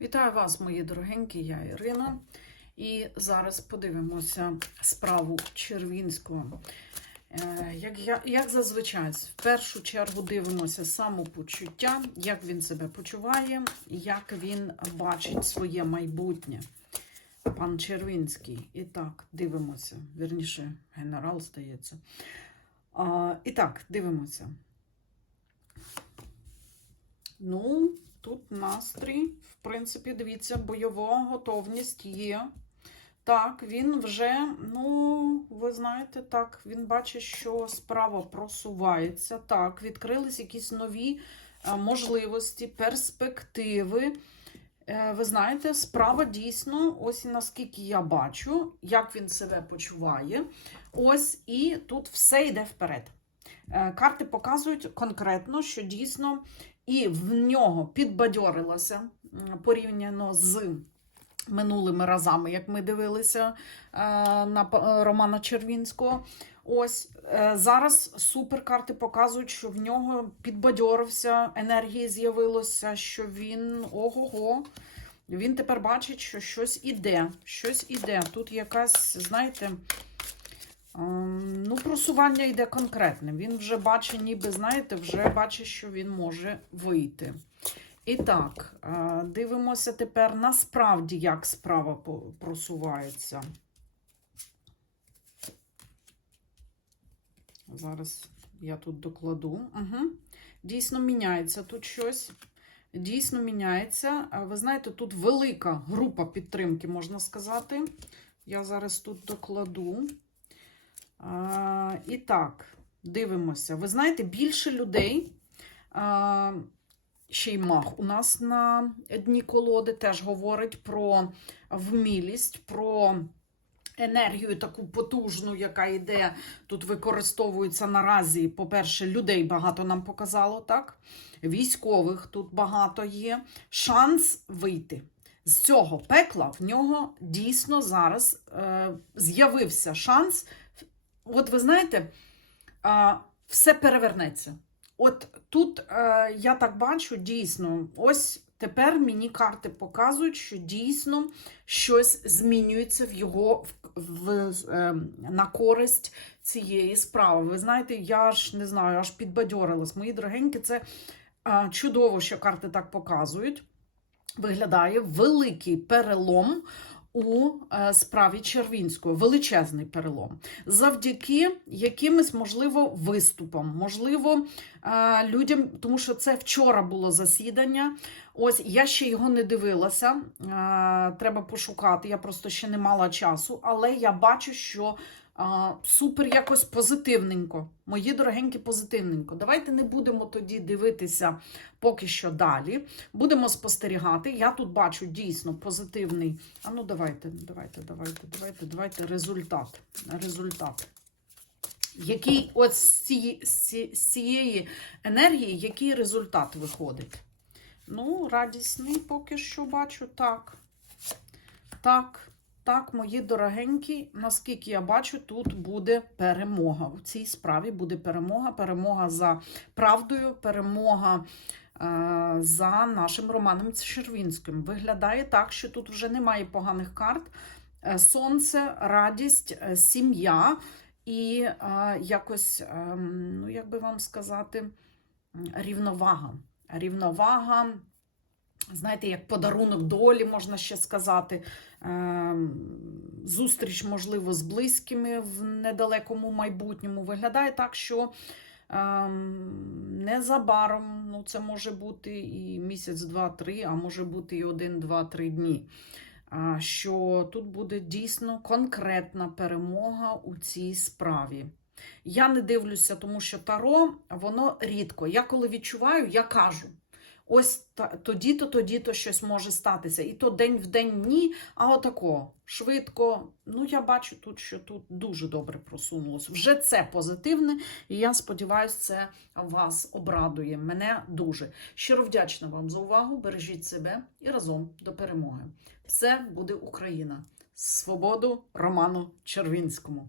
Вітаю вас, мої дорогенькі, я Ірина. І зараз подивимося справу Червінського. Е, Як, я, як зазвичай, в першу чергу дивимося самопочуття, як він себе почуває, як він бачить своє майбутнє. Пан Червінський. І так, дивимося. Вірніше, генерал здається. А, і так, дивимося. Ну, тут настрій, в принципі, дивіться, бойова готовність є. Так, він вже, ну, ви знаєте, так, він бачить, що справа просувається. Так, відкрились якісь нові е, можливості, перспективи. Е, Ви знаєте, справа дійсно, ось наскільки я бачу, як він себе почуває. Ось і тут все йде вперед. Е, Карти показують конкретно, що дійсно і в нього підбадьорилося порівняно з минулими разами, як ми дивилися е, на е, Романа Червінського. Ось е, зараз суперкарти показують, що в нього підбадьорився, енергії з'явилося, що він ого-го. Він тепер бачить, що щось іде, щось іде. Тут якась, знаєте, ем, просування йде конкретне. Він вже бачить, ніби, знаєте, вже бачить, що він може вийти. І так, е, дивимося тепер насправді, як справа просувається. Зараз я тут докладу. Угу. Дійсно міняється тут щось. Дійсно міняється. Е, Ви знаєте, тут велика група підтримки, можна сказати. Я зараз тут докладу. І так, дивимося. Ви знаєте, більше людей. Ще й мах у нас на дні колоди теж говорить про вмілість, про енергію таку потужну, яка йде, тут використовується наразі, по-перше, людей багато нам показало, так? Військових тут багато є. Шанс вийти. З цього пекла в нього дійсно зараз е, з'явився шанс. От ви знаєте, все перевернеться. От тут е, я так бачу, дійсно, ось тепер мені карти показують, що дійсно щось змінюється в його в, е, на користь цієї справи. Ви знаєте, я ж не знаю, аж підбадьорилась. Мої дорогенькі, це чудово, що карти так показують. Виглядає великий перелом у е, справі Червінського, величезний перелом, завдяки якимось, можливо, виступам, можливо, е, людям, тому що це вчора було засідання. Ось я ще його не дивилася. е, Треба пошукати. Я просто ще не мала часу, але я бачу, що супер якось позитивненько. Мої дорогенькі, позитивненько. Давайте не будемо тоді дивитися поки що далі. Будемо спостерігати. Я тут бачу дійсно позитивний. А ну давайте, давайте, давайте, давайте, давайте результат. Результат. Який от з цієї енергії, який результат виходить? Ну, радісний поки що бачу так. Так, так, мої дорогенькі, наскільки я бачу, тут буде перемога. У цій справі буде перемога. Перемога за правдою, перемога е, за нашим Романом Червінським. Виглядає так, що тут вже немає поганих карт. Е, Сонце, радість, е, сім'я і е, якось, е, ну як би вам сказати, рівновага. Рівновага. Знаєте, як подарунок долі, можна ще сказати. Ем, Зустріч, можливо, з близькими в недалекому майбутньому. Виглядає так, що ем, незабаром, ну, це може бути і місяць, два-три, а може бути і один, два, три дні. Що тут буде дійсно конкретна перемога у цій справі. Я не дивлюся, тому що таро, воно рідко. Я коли відчуваю, я кажу. Ось тоді-то, тоді-то щось може статися. І то день в день ні, а отако швидко. Ну, я бачу тут, що тут дуже добре просунулося. Вже це позитивне, і я сподіваюся, це вас обрадує. Мене дуже. Щиро вдячна вам за увагу. Бережіть себе і разом до перемоги. Все буде Україна. Свободу Роману Червінському.